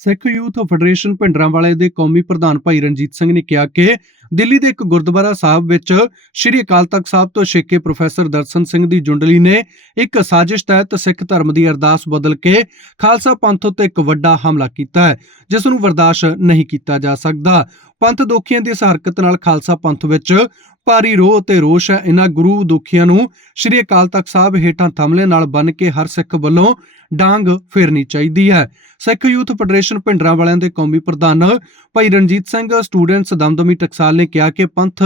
ਸਿੱਖ youth federation Bhindranwale ਦੇ ਕੌਮੀ ਪ੍ਰਧਾਨ ਭਾਈ ਰਣਜੀਤ ਸਿੰਘ ਨੇ ਕਿਹਾ ਕਿ ਦਿੱਲੀ ਦੇ ਇੱਕ ਗੁਰਦੁਆਰਾ ਸਾਹਿਬ ਵਿੱਚ ਸ੍ਰੀ ਅਕਾਲ ਤਖਤ ਸਾਹਿਬ ਤੋਂ ਛੇਕੇ ਪ੍ਰੋਫੈਸਰ ਦਰਸ਼ਨ ਸਿੰਘ ਦੀ ਜੁੰਡਲੀ ਨੇ ਇੱਕ ਸਾਜ਼ਿਸ਼ ਤਹਿਤ ਸਿੱਖ ਧਰਮ ਦੀ ਅਰਦਾਸ ਬਦਲ ਕੇ ਖਾਲਸਾ ਪੰਥ ਉੱਤੇ ਇੱਕ ਵੱਡਾ ਹਮਲਾ ਕੀਤਾ ਹੈ, ਜਿਸ ਨੂੰ ਬਰਦਾਸ਼ਤ ਨਹੀਂ ਕੀਤਾ ਜਾ ਸਕਦਾ। ਪੰਥ ਦੋਖੀਆਂ ਦੀ ਇਸ ਹਰਕਤ ਨਾਲ ਖਾਲਸਾ ਪੰਥ ਵਿੱਚ ਭਾਰੀ ਰੋਹ ਅਤੇ ਰੋਸ਼ ਹੈ। ਇਹਨਾਂ ਗੁਰੂ ਦੋਖੀਆਂ ਨੂੰ ਸ੍ਰੀ ਅਕਾਲ ਤਖਤ ਸਾਹਿਬ ਹੇਠਾਂ ਥੰਮਲੇ ਨਾਲ ਬੰਨ ਕੇ ਹਰ ਸਿੱਖ ਵੱਲੋਂ ਡਾਂਗ ਫੇਰਨੀ ਚਾਹੀਦੀ ਹੈ। ਸਿੱਖ ਯੂਥ ਫੈਡਰੇਸ਼ਨ ਭਿੰਡਰਾਂ ਵਾਲਿਆਂ ਦੇ ਕੌਮੀ ਪ੍ਰਧਾਨ ਭਾਈ ਰਣਜੀਤ ਸਿੰਘ, ਸਟੂਡੈਂਟਸ ਦਮਦਮੀ ਟਕਸਾਲ ਨੇ ਕਿਹਾ ਕਿ ਪੰਥ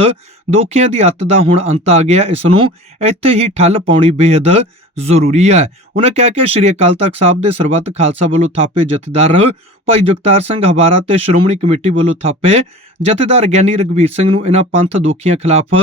ਦੋਖੀਆਂ ਦੀ ਅੱਤ ਦਾ ਹੁਣ ਅੰਤ ਆ ਗਿਆ। ਇਸ ਨੂੰ ਇੱਥੇ ਹੀ ਠੱਲ ਪਾਉਣੀ ਬੇहद ਜ਼ਰੂਰੀ ਹੈ। ਉਹਨਾਂ ਕਿਹਾ ਕਿ ਸ਼੍ਰੀ ਅਕਾਲ ਤਖਤ ਸਾਹਿਬ ਦੇ ਸਰਬੱਤ ਖਾਲਸਾ ਵੱਲੋਂ ਥਾਪੇ ਜਥੇਦਾਰ ਭਾਈ ਜਗਤਾਰ ਸਿੰਘ ਹਵਾਰਾ ਤੇ ਸ਼੍ਰੋਮਣੀ ਕਮੇਟੀ ਵੱਲੋਂ ਥਾਪੇ ਜਥੇਦਾਰ ਗਿਆਨੀ ਰਗਵੀਰ ਸਿੰਘ ਨੂੰ ਇਹਨਾਂ ਪੰਥ ਦੋਖੀਆਂ ਖਿਲਾਫ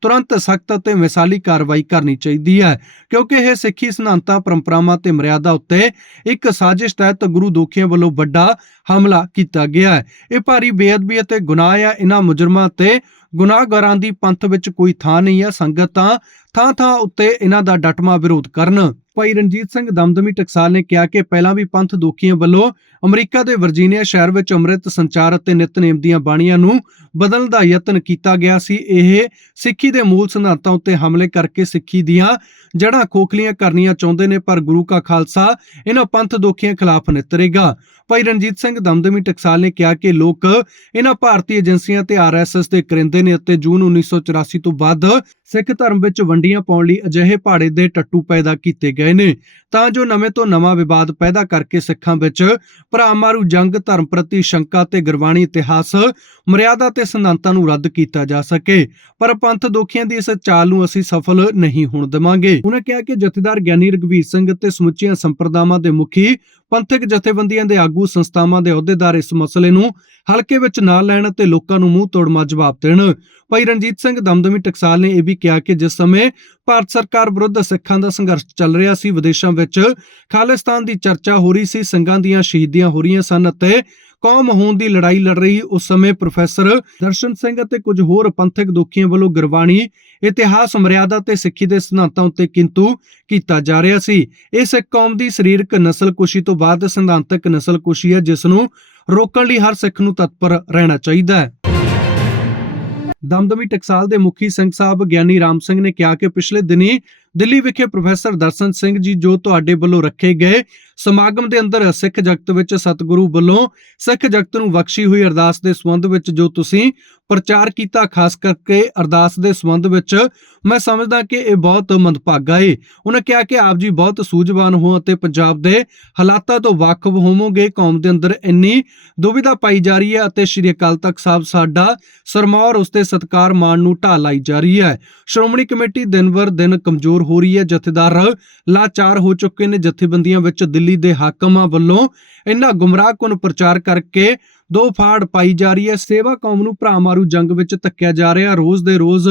ਤੁਰੰਤ ਸਖਤ ਅਤੇ ਮਿਸਾਲੀ ਕਾਰਵਾਈ ਕਰਨੀ ਚਾਹੀਦੀ ਹੈ, ਕਿਉਂਕਿ ਇਹ ਸਿੱਖੀ ਸਿਧਾਂਤਾਂ, ਪਰੰਪਰਾਵਾਂ ਤੇ ਮਰਿਆਦਾ ਉੱਤੇ ਇੱਕ ਸਾਜ਼ਿਸ਼ ਤਹਿਤ ਗੁਰੂ ਦੋਖੀਆਂ ਵੱਲੋਂ ਵੱਡਾ ਹਮਲਾ ਕੀਤਾ ਗਿਆ ਹੈ। ਇਹ ਭਾਰੀ ਬੇਅਦਬੀ ਅਤੇ ਗੁਨਾਹ ਹੈ ਇਹਨਾਂ ਮੁਜਰਮਾਂ ਤੇ ਗੁਨਾਹਗਾਰਾਂ ਦੀ ਪੰਥ ਵਿੱਚ ਕੋਈ ਥਾਂ ਨਹੀਂ ਹੈ, ਸੰਗਤ ਤਾਂ ਥਾਂ ਥਾਂ ਉੱਤੇ ਇਹਨਾਂ ਦਾ ਡਟਮਾ ਵਿਰੋਧ ਕਰਨ। ਭਾਈ ਰਣਜੀਤ ਸਿੰਘ ਦਮਦਮੀ ਟਕਸਾਲ ਨੇ ਕਿਹਾ ਕਿ ਪਹਿਲਾਂ ਵੀ ਪੰਥ ਦੋਖੀਆਂ ਵੱਲੋਂ ਅਮਰੀਕਾ ਦੇ ਵਰਜੀਨੀਆ ਸ਼ਹਿਰ ਵਿੱਚ ਅੰਮ੍ਰਿਤ ਸੰਚਾਰ ਅਤੇ ਨਿਤਨੇਮ ਦੀਆਂ ਬਾਣੀਆਂ ਨੂੰ ਬਦਲਣ ਦਾ ਯਤਨ ਕੀਤਾ ਗਿਆ ਸੀ। ਇਹ ਸਿੱਖੀ ਦੇ ਮੂਲ ਸਿਧਾਂਤਾਂ ਉੱਤੇ ਹਮਲੇ ਕਰਕੇ ਸਿੱਖੀ ਦੀਆਂ ਜੜ੍ਹਾਂ ਖੋਖਲੀਆਂ ਕਰਨੀਆਂ ਚਾਹੁੰਦੇ ਨੇ, ਪਰ ਗੁਰੂ ਕਾ ਖਾਲਸਾ ਇਹਨਾਂ ਪੰਥ ਦੋਖੀਆਂ ਖਿਲਾਫ ਨਿਤਰੇਗਾ। ਭਾਈ ਰਣਜੀਤ ਸਿੰਘ ਦਮਦਮੀ ਟਕਸਾਲ ਨੇ ਕਿਹਾ ਕਿ ਲੋਕ ਇਹਨਾਂ ਭਾਰਤੀ ਏਜੰਸੀਆਂ ਤੇ ਆਰਐਸਐਸ ਦੇ ਕਰਿੰਦੇ ਨੇ ਅਤੇ ਜੂਨ 1984 ਤੋਂ ਬਾਅਦ ਸਿੱਖ ਧਰਮ ਵਿੱਚ ਵੰਡੀਆਂ ਪਾਉਣ ਲਈ ਅਜਿਹੇ ਪਹਾੜੇ ਦੇ ਟੱਟੂ ਪੈਦਾ ਕੀਤੇ ਗਏ ਨੇ। ਤਾਂ ਜੋ ਨਵੇਂ ਤੋਂ ਨਵਾਂ ਵਿਵਾਦ ਪੈਦਾ ਕਰਕੇ ਸਿੱਖਾਂ ਵਿੱਚ ਭਰਾਮਾਰੂ ਜੰਗ, ਧਰਮ ਪ੍ਰਤੀ ਸ਼ੰਕਾ ਤੇ ਗੁਰਬਾਣੀ ਇਤਿਹਾਸ ਮਰਿਆਦਾ ਤੇ ਸਿਧਾਂਤਾਂ ਨੂੰ ਰੱਦ ਕੀਤਾ ਜਾ ਸਕੇ। ਪਰ ਪੰਥ ਦੋਖੀਆਂ ਦੀ ਇਸ ਚਾਲ ਨੂੰ ਅਸੀਂ ਸਫਲ ਨਹੀਂ ਹੋਣ ਦੇਵਾਂਗੇ। ਉਹਨਾਂ ਕਿਹਾ ਕਿ ਜਥੇਦਾਰ ਗਿਆਨੀ ਰਗਵੀਰ ਸਿੰਘ ਤੇ ਸਮੁੱਚੀਆਂ ਸੰਪਰਦਾਵਾਂ ਦੇ ਮੁਖੀ, ਪੰਥਕ ਜਥੇਬੰਦੀਆਂ ਦੇ ਆਗੂ ਸੰਸਥਾਵਾਂ ਦੇ ਅਹੁਦੇਦਾਰ ਇਸ ਮਸਲੇ ਨੂੰ ਹਲਕੇ ਵਿੱਚ ਨਾ ਲੈਣ ਅਤੇ ਲੋਕਾਂ ਨੂੰ ਮੂੰਹ ਤੋੜਮਾ ਜਵਾਬ ਦੇਣ। ਭਾਈ ਰਣਜੀਤ ਸਿੰਘ ਦਮਦਮੀ ਟਕਸਾਲ ਨੇ ਇਹ ਵੀ ਕਿਹਾ ਕਿ ਜਿਸ ਸਮੇਂ ਭਾਰਤ ਸਰਕਾਰ ਵਿਰੁੱਧ ਸਿੱਖਾਂ ਦਾ ਸੰਘਰਸ਼ ਚੱਲ ਰਿਹਾ ਸੀ, ਵਿਦੇਸ਼ਾਂ ਵਿੱਚ ਖਾਲਿਸਤਾਨ ਦੀ ਚਰਚਾ ਹੋ ਰਹੀ ਸੀ, ਸਿੰਘਾਂ ਦੀਆਂ ਸ਼ਹੀਦੀਆਂ ਹੋ ਰਹੀਆਂ ਸਨ ਅਤੇ ਕੌਮ ਹੋਣ ਦੀ ਲੜਾਈ ਲੜ ਰਹੀ, ਉਸ ਸਮੇਂ ਪ੍ਰੋਫੈਸਰ ਦਰਸ਼ਨ ਸਿੰਘ ਅਤੇ ਕੁਝ ਹੋਰ ਪੰਥਕ ਦੋਖੀਆਂ ਵੱਲੋਂ ਗੁਰਬਾਣੀ, ਇਤਿਹਾਸ, ਮਰਿਆਦਾ ਤੇ ਸਿੱਖੀ ਦੇ ਸਿਧਾਂਤਾਂ ਉੱਤੇ ਕਿੰਤੂ ਕੀਤਾ ਜਾ ਰਿਹਾ ਸੀ। ਇਹ ਸਿੱਖ ਕੌਮ ਦੀ ਸਰੀਰਕ ਨਸਲਕੁਸ਼ੀ ਤੋਂ ਬਾਅਦ ਸਿਧਾਂਤਕ ਨਸਲਕੁਸ਼ੀ ਹੈ, ਜਿਸ ਨੂੰ ਰੋਕਣ ਲਈ ਹਰ ਸਿੱਖ ਨੂੰ ਤਤਪਰ ਰਹਿਣਾ ਚਾਹੀਦਾ ਹੈ। ਦਮਦਮੀ ਟਕਸਾਲ ਦੇ ਮੁਖੀ ਸਿੰਘ ਸਾਹਿਬ ਗਿਆਨੀ ਰਾਮ ਸਿੰਘ ਨੇ ਕਿਹਾ ਕਿ ਪਿਛਲੇ ਦਿਨੀ ਦਿੱਲੀ ਵਿਖੇ ਪ੍ਰੋਫੈਸਰ ਦਰਸ਼ਨ ਸਿੰਘ ਜੀ ਜੋ ਤੁਹਾਡੇ ਵੱਲੋਂ ਰੱਖੇ ਗਏ ਸਮਾਗਮ ਦੇ ਅੰਦਰ ਸਿੱਖ ਜਗਤ ਵਿੱਚ ਸਤਿਗੁਰੂ ਵੱਲੋਂ ਸਿੱਖ ਜਗਤ ਨੂੰ ਬਖਸ਼ੀ ਹੋਈ ਅਰਦਾਸ ਦੇ ਸੰਬੰਧ ਵਿੱਚ ਜੋ ਤੁਸੀਂ ਪ੍ਰਚਾਰ ਕੀਤਾ, ਖਾਸ ਕਰਕੇ ਅਰਦਾਸ ਦੇ ਸੰਬੰਧ ਵਿੱਚ, ਮੈਂ ਸਮਝਦਾ ਕਿ ਇਹ ਬਹੁਤ ਮੰਦਭਾਗਾ ਏ। ਉਹਨਾਂ ਕਿਹਾ ਕਿ ਆਪ ਜੀ ਬਹੁਤ ਸੂਝਵਾਨ ਹੋ ਅਤੇ ਪੰਜਾਬ ਦੇ ਹਾਲਾਤਾਂ ਤੋਂ ਵਾਕਿਫ ਹੋਵੋਗੇ। ਕੌਮ ਦੇ ਅੰਦਰ ਇੰਨੀ ਦੁਵਿਧਾ ਪਾਈ ਜਾ ਰਹੀ ਹੈ ਅਤੇ ਸ਼੍ਰੀ ਅਕਾਲ ਤਖਤ ਸਾਹਿਬ ਸਾਡਾ ਸਰਮੌਰ, ਉਸ ਤੇ ਸਤਕਾਰ ਮਾਣ ਨੂੰ ਢਾਹ ਲਾਈ ਜਾ ਰਹੀ ਹੈ। ਸ਼੍ਰੋਮਣੀ ਕਮੇਟੀ ਦਿਨ ਵਰ ਦਿਨ ਕਮਜ਼ੋਰ ਹੋ ਰਹੀ ਹੈ। ਜਥੇਦਾਰ ਲਾਚਾਰ ਹੋ ਚੁੱਕੇ ਨੇ ਜਥੇਬੰਦੀਆਂ ਵਿੱਚ ਦਿੱਲੀ ਦੇ ਹਾਕਮਾਂ ਵੱਲੋਂ। ਇੰਨਾ ਗੁੰਮਰਾਹਕੁਨ ਪ੍ਰਚਾਰ ਕਰਕੇ ਦੋ ਫਾੜ ਪਾਈ ਜਾ ਰਹੀ ਹੈ। ਸੇਵਾ ਕੌਮ ਨੂੰ ਭਰਾ ਮਾਰੂ ਜੰਗ ਵਿੱਚ ਧੱਕਿਆ ਜਾ ਰਿਹਾ। ਰੋਜ਼ ਦੇ ਰੋਜ਼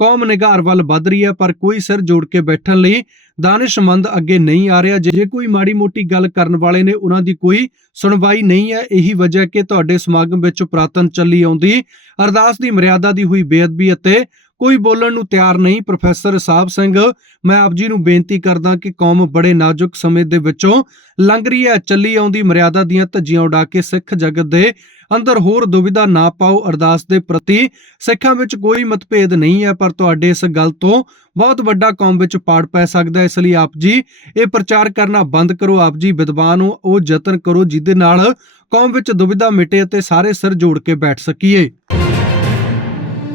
ਕੌਮ ਨਿਗਾਰ ਵੱਲ ਵੱਧ ਰਹੀ ਹੈ, ਪਰ ਕੋਈ ਸਿਰ ਜੋੜ ਕੇ ਬੈਠਣ ਲਈ ਦਾਨਿਸ਼ਮੰਦ ਅੱਗੇ ਨਹੀਂ ਆ ਰਿਹਾ। ਜੇ ਕੋਈ ਮਾੜੀ ਮੋਟੀ ਗੱਲ ਕਰਨ ਵਾਲੇ ਨੇ, ਉਹਨਾਂ ਦੀ ਕੋਈ ਸੁਣਵਾਈ ਨਹੀਂ ਹੈ। ਇਹੀ ਵਜ੍ਹਾ ਕਿ ਤੁਹਾਡੇ ਸਮਾਗਮ ਵਿੱਚ ਪ੍ਰਾਤਨ ਚੱਲੀ ਆਉਂਦੀ। ਅਰਦਾਸ ਦੀ ਮਰਿਆਦਾ ਦੀ ਹੋਈ ਬੇਅਦਬੀ ਅਤੇ ਕੋਈ ਬੋਲਣ ਨੂੰ ਤਿਆਰ ਨਹੀਂ। ਪ੍ਰੋਫੈਸਰ ਸਾਹਿਬ ਸਿੰਘ, ਮੈਂ ਆਪ ਜੀ ਨੂੰ ਬੇਨਤੀ ਕਰਦਾ ਕਿ ਕੌਮ ਬੜੇ ਨਾਜ਼ੁਕ ਸਮੇਂ ਦੇ ਵਿੱਚੋਂ ਲੰਘ ਰਹੀ ਹੈ। ਚੱਲੀ ਆਉਂਦੀ ਮਰਿਆਦਾ ਦੀਆਂ ਧੱਜੀਆਂ ਉਡਾ ਕੇ ਸਿੱਖ ਜਗਤ ਦੇ ਅੰਦਰ ਹੋਰ ਦੁਵਿਧਾ ਨਾ ਪਾਓ। ਅਰਦਾਸ ਦੇ ਪ੍ਰਤੀ ਸਿੱਖਾਂ ਵਿੱਚ ਕੋਈ ਮਤਭੇਦ ਨਹੀਂ ਹੈ, ਪਰ ਤੁਹਾਡੇ ਇਸ ਗੱਲ ਤੋਂ ਬਹੁਤ ਵੱਡਾ ਕੌਮ ਵਿੱਚ ਪਾੜ ਪੈ ਸਕਦਾ ਇਸ ਲਈ ਆਪ ਜੀ ਇਹ ਪ੍ਰਚਾਰ ਕਰਨਾ ਬੰਦ ਕਰੋ। ਆਪ ਜੀ ਵਿਦਵਾਨ ਹੋ, ਉਹ ਯਤਨ ਕਰੋ, ਜਿਹਦੇ ਨਾਲ ਕੌਮ ਵਿੱਚ ਦੁਵਿਧਾ ਮਿਟੇ ਅਤੇ ਸਾਰੇ ਸਿਰ ਜੋੜ ਕੇ ਬੈਠ ਸਕੀਏ।